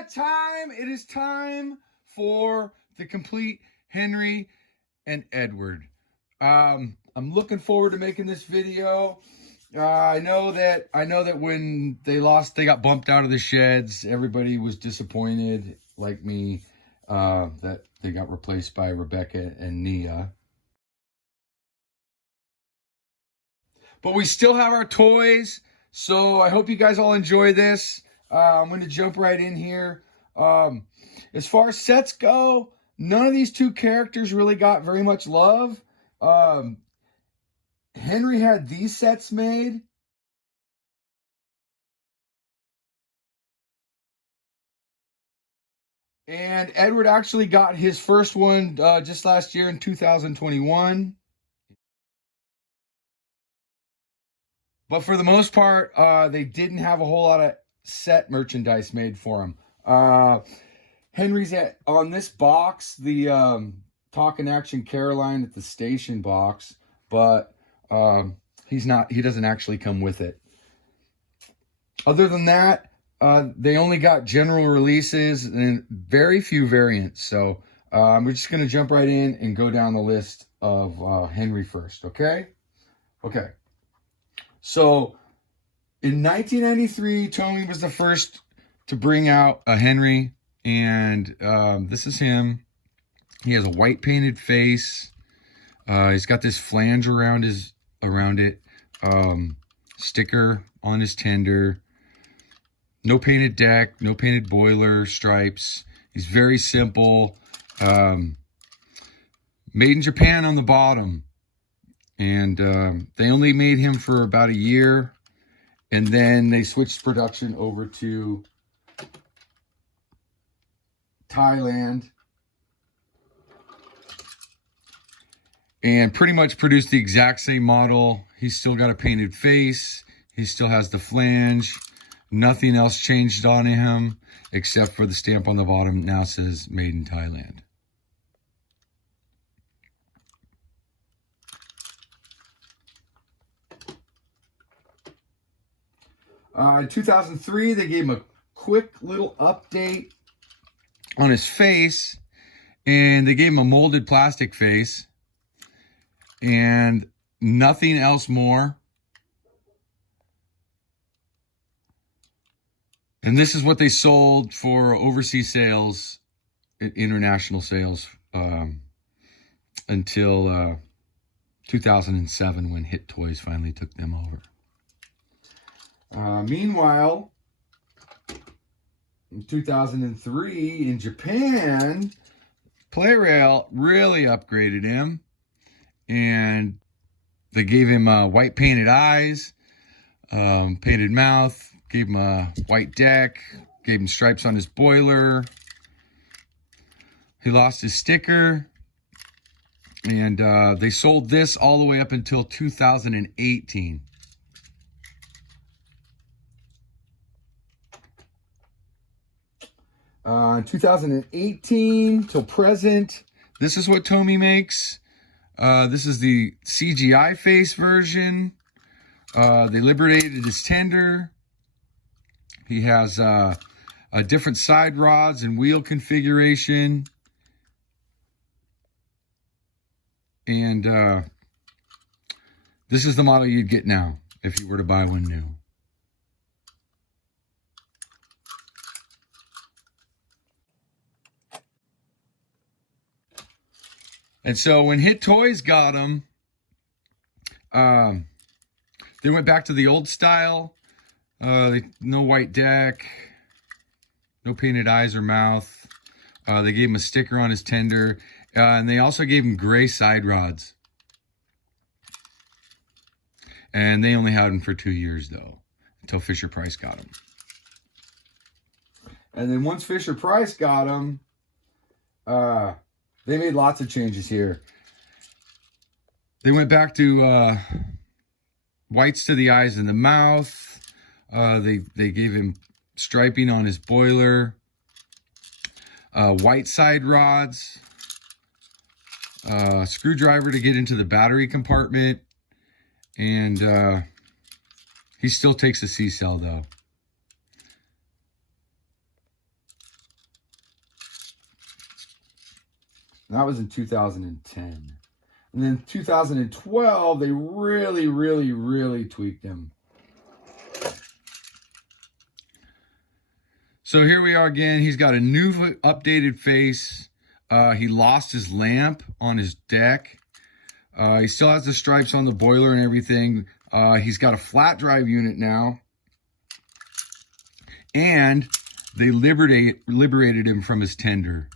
that time. It is time for the complete Henry and Edward. I'm looking forward to making this video. I know that when they lost, they got bumped out of the sheds. Everybody was disappointed, like me, that they got replaced by Rebecca and Nia. But we still have our toys, so I hope you guys all enjoy this. I'm going to jump right in here. As far as sets go, none of these two characters really got very much love. Henry had these sets made. And Edward actually got his first one just last year in 2021. But for the most part, they didn't have a whole lot of set merchandise made for him. Henry's on this box, the Talkin' Action Caroline at the station box, but he doesn't actually come with it. Other than that, they only got general releases and very few variants. So we're just going to jump right in and go down the list of Henry first, okay? Okay. So in 1993, Tony was the first to bring out a Henry, and this is him. He has a white painted face. He's got this flange around it, sticker on his tender. No painted deck, no painted boiler stripes. He's very simple. Made in Japan on the bottom. And they only made him for about a year. And then they switched production over to Thailand. And pretty much produced the exact same model. He's still got a painted face. He still has the flange. Nothing else changed on him except for the stamp on the bottom. Now says made in Thailand. In 2003, they gave him a quick little update on his face, and they gave him a molded plastic face and nothing else more. And this is what they sold for overseas sales, international sales, until 2007 when Hit Toys finally took them over. Meanwhile, in 2003, in Japan, Play-Rail really upgraded him. And they gave him white painted eyes, painted mouth, gave him a white deck, gave him stripes on his boiler. He lost his sticker. And they sold this all the way up until 2018. In 2018 till present, this is what Tomy makes. This is the CGI face version. They liberated his tender. He has a different side rods and wheel configuration. And this is the model you'd get now if you were to buy one new. And so when Hit Toys got them, they went back to the old style. No white deck, no painted eyes or mouth. They gave him a sticker on his tender. And they also gave him gray side rods. And they only had him for 2 years, though, until Fisher-Price got him. And then once Fisher-Price got him, they made lots of changes here. They went back to whites to the eyes and the mouth. They gave him striping on his boiler. White side rods. Screwdriver to get into the battery compartment. And he still takes a C-cell, though. And that was in 2010. And then 2012, they really tweaked him. So here we are again. He's got a new updated face. He lost his lamp on his deck. He still has the stripes on the boiler and everything. He's got a flat drive unit now. And they liberated him from his tender.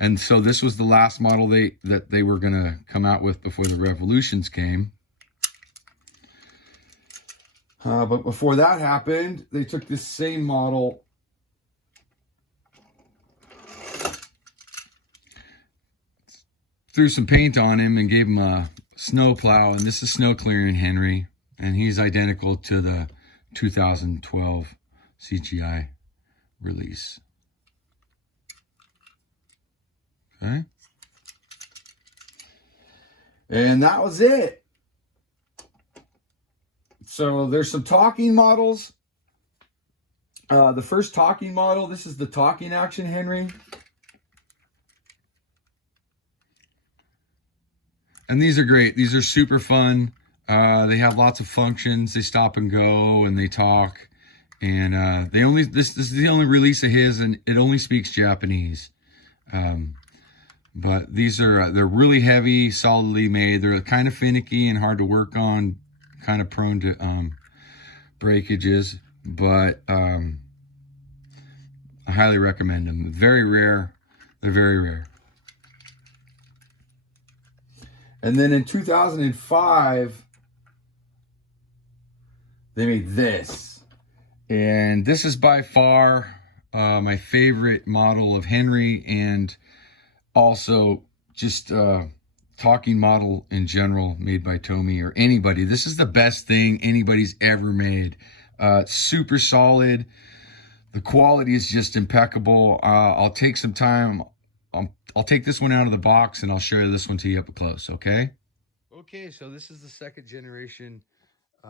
And so this was the last model that they were going to come out with before the revolutions came. But before that happened, they took this same model, threw some paint on him and gave him a snow plow. And this is snow clearing Henry. And he's identical to the 2012 CGI release. Okay. And that was it. So there's some talking models. The first talking model, this is the talking action Henry. And these are great. These are super fun. They have lots of functions. They stop and go and they talk. And this is the only release of his, and it only speaks Japanese. But these are they're really heavy, solidly made. They're kind of finicky and hard to work on, kind of prone to breakages. But I highly recommend them. Very rare. They're very rare. And then in 2005, they made this. And this is by far my favorite model of Henry, and also just talking model in general made by Tomy or anybody. This is the best thing anybody's ever made. Super solid. The quality is just impeccable. I'll take some time. I'll take this one out of the box and I'll show this one to you up close, okay? Okay, so this is the second generation,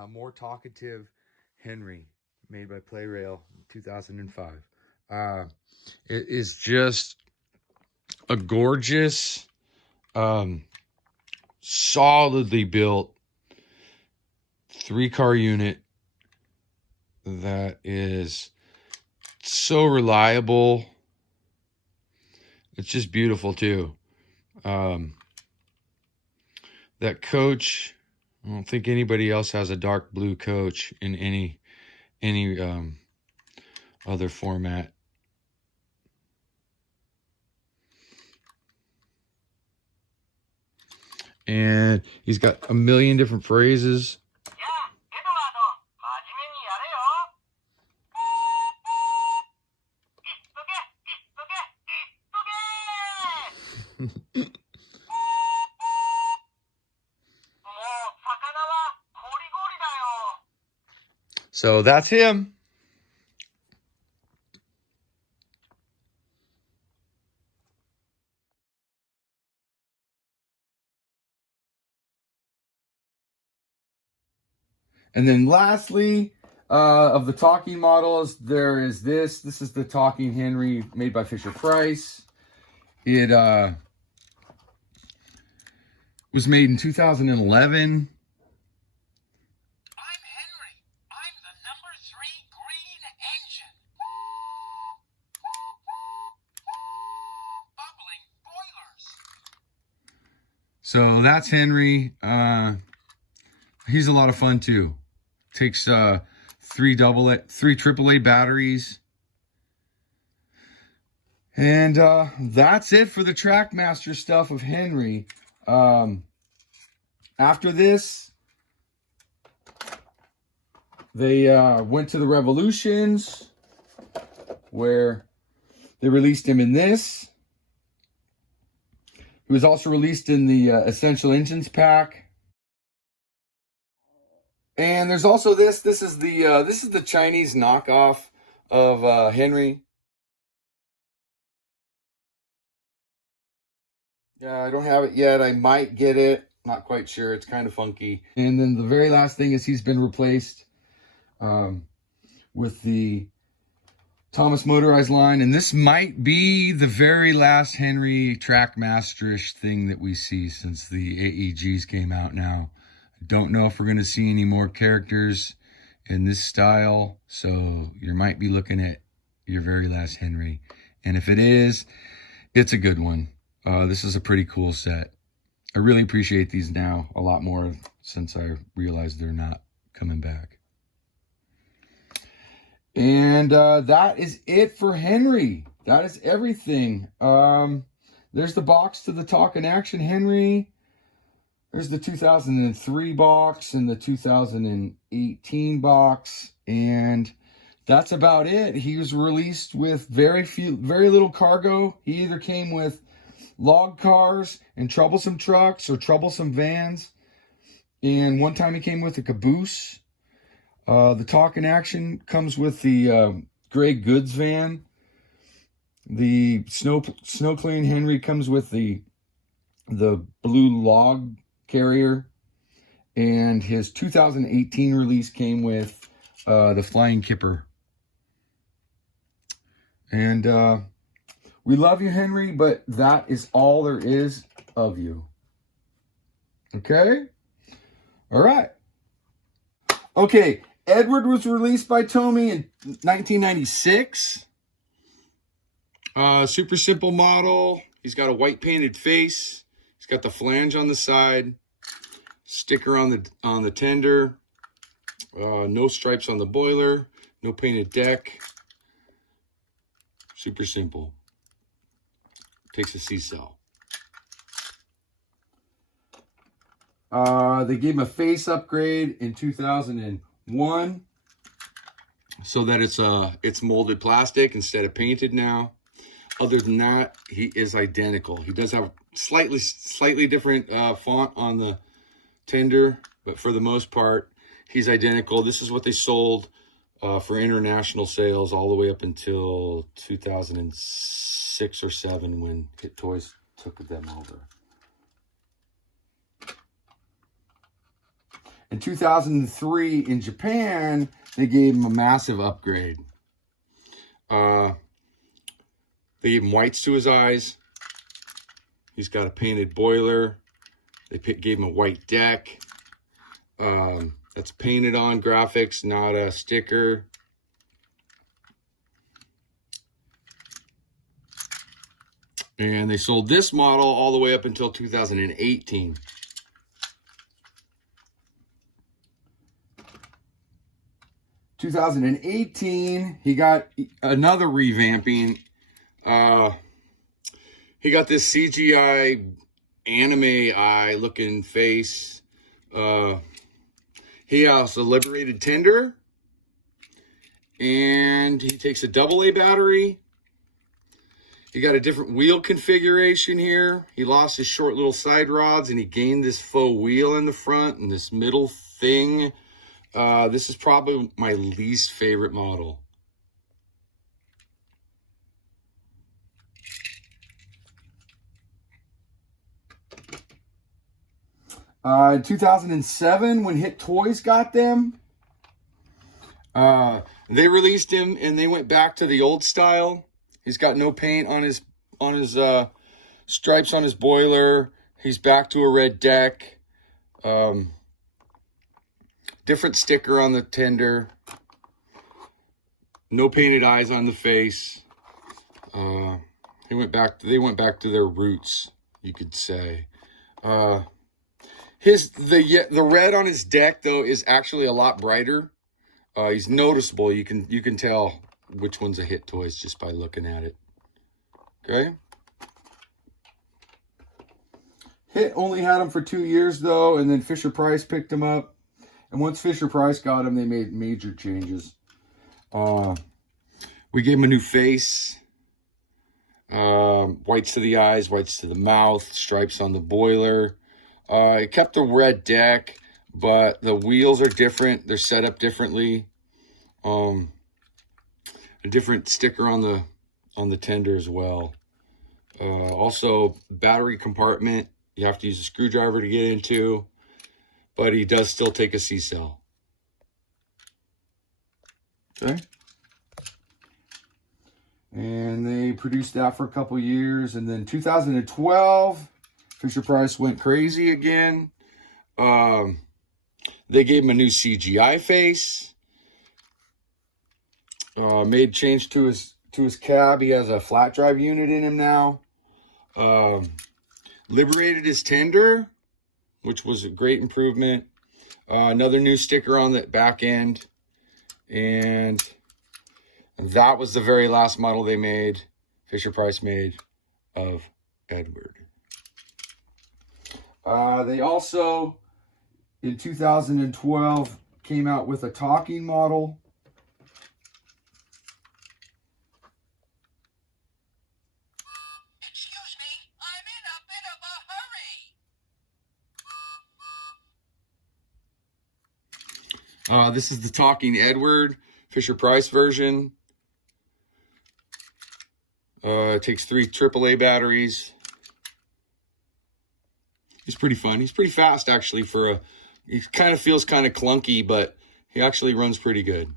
more talkative Henry, made by Play-Rail in 2005. It is just a gorgeous, solidly built 3-car unit that is so reliable. It's just beautiful too. That coach, I don't think anybody else has a dark blue coach in any other format. And he's got a million different phrases. So that's him. And then lastly, of the talking models, there is this. This is the talking Henry made by Fisher-Price. It was made in 2011. So that's Henry. He's a lot of fun too. Takes 3 AAA batteries. And that's it for the Trackmaster stuff of Henry. After this, they went to the Revolutions, where they released him in this. He was also released in the Essential Engines pack. And there's also this. This is the Chinese knockoff of Henry. Yeah, I don't have it yet. I might get it. Not quite sure. It's kind of funky. And then the very last thing is he's been replaced with the Thomas Motorized line, and this might be the very last Henry Trackmasterish thing that we see since the AEGs came out now. I don't know if we're going to see any more characters in this style, so you might be looking at your very last Henry. And if it is, it's a good one. This is a pretty cool set. I really appreciate these now a lot more since I realized they're not coming back. And that is it for Henry. That is everything. There's the box to the Talkin' Action Henry. There's the 2003 box and the 2018 box. And that's about it. He was released with very little cargo. He either came with log cars and troublesome trucks or troublesome vans. And one time he came with a caboose. The Talkin' Action comes with the gray goods van. The snow clearing Henry comes with the blue log carrier. And his 2018 release came with the Flying Kipper. And we love you, Henry, but that is all there is of you. Okay? All right. Okay, Edward was released by Tomy in 1996. Super simple model. He's got a white painted face. He's got the flange on the side. Sticker on the tender. No stripes on the boiler. No painted deck. Super simple. Takes a C-cell. They gave him a face upgrade in 2001 so that it's molded plastic instead of painted now. Other than that, he is identical. He does have slightly different font on the tender, but for the most part, he's identical. This is what they sold for international sales all the way up until 2006 or 7 when Hit Toys took them over. In 2003 in Japan, they gave him a massive upgrade. They gave him whites to his eyes. He's got a painted boiler. They gave him a white deck. That's painted on graphics, not a sticker. And they sold this model all the way up until 2018. In 2018, he got another revamping. He got this CGI anime eye looking face. He has a liberated tender. And he takes a AA battery. He got a different wheel configuration here. He lost his short little side rods and he gained this faux wheel in the front and this middle thing. This is probably my least favorite model. In 2007, when Hit Toys got them, they released him and they went back to the old style. He's got no paint on his stripes on his boiler. He's back to a red deck. Different sticker on the tender. No painted eyes on the face. They went back to their roots, you could say. The red on his deck though is actually a lot brighter. He's noticeable. You can tell which one's a Hit Toys just by looking at it. Okay. Hit only had him for 2 years though, and then Fisher Price picked him up. And once Fisher Price got him, they made major changes. We gave him a new face. Whites to the eyes, whites to the mouth, stripes on the boiler. It kept the red deck, but the wheels are different. They're set up differently. A different sticker on the tender as well. Also, battery compartment. You have to use a screwdriver to get into, but he does still take a C-cell. Okay. And they produced that for a couple years. And then 2012, Fisher-Price went crazy again. They gave him a new CGI face. Made change to his cab. He has a flat drive unit in him now. Liberated his tender, which was a great improvement. Another new sticker on the back end. And that was the very last model they made, Fisher-Price made, of Edward. They also, in 2012, came out with a talking model. Excuse me, I'm in a bit of a hurry. This is the talking Edward, Fisher-Price version. It takes 3 AAA batteries. He's pretty fun. He's pretty fast, actually, he kind of feels kind of clunky, but he actually runs pretty good.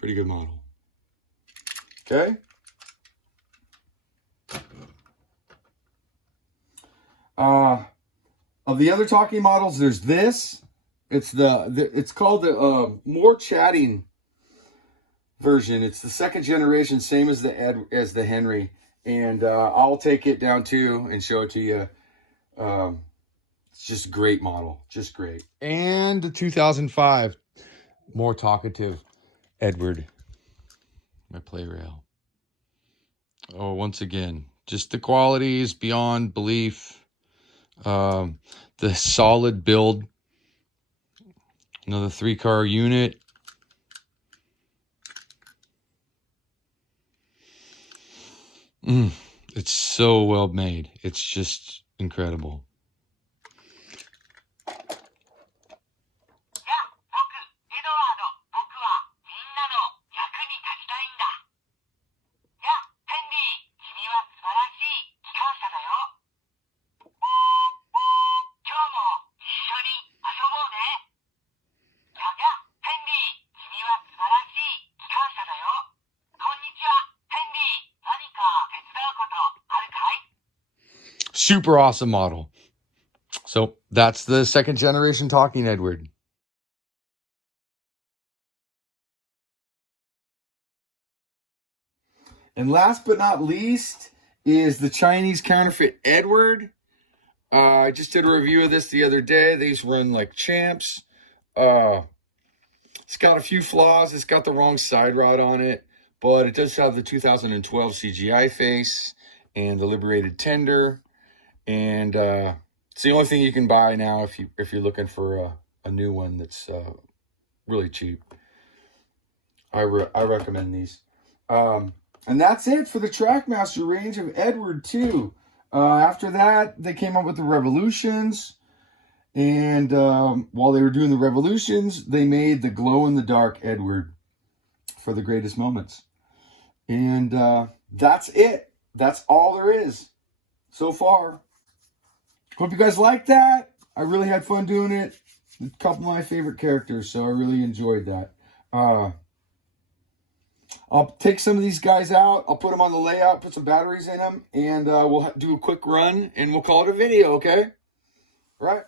Pretty good model. Okay. Of the other talking models, there's this. It's called the more chatting version. It's the 2nd generation, same as the Henry, and I'll take it down too and show it to you. It's just a great model, just great. And the 2005 more talkative Edward, my play rail. Oh, once again, just the quality is beyond belief. The solid build, another 3-car unit. It's so well made. It's just incredible. Super awesome model. So that's the 2nd generation talking Edward. And last but not least is the Chinese counterfeit Edward. I just did a review of this the other day. These run like champs. It's got a few flaws. It's got the wrong side rod on it, but it does have the 2012 CGI face and the liberated tender. And it's the only thing you can buy now if you're looking for a new one that's really cheap. I recommend these. And that's it for the Trackmaster range of Edward 2. After that, they came up with the Revolutions. And while they were doing the Revolutions, they made the glow-in-the-dark Edward for the greatest moments. And that's it. That's all there is so far. Hope you guys like that. I really had fun doing it. A couple of my favorite characters, so I really enjoyed that. I'll take some of these guys out. I'll put them on the layout, put some batteries in them, and we'll do a quick run, and we'll call it a video, okay? All right?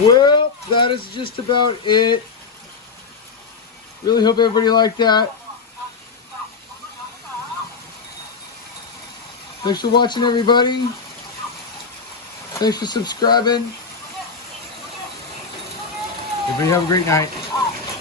Well, that is just about it. Really hope everybody liked that. Thanks for watching, everybody. Thanks for subscribing. Everybody have a great night.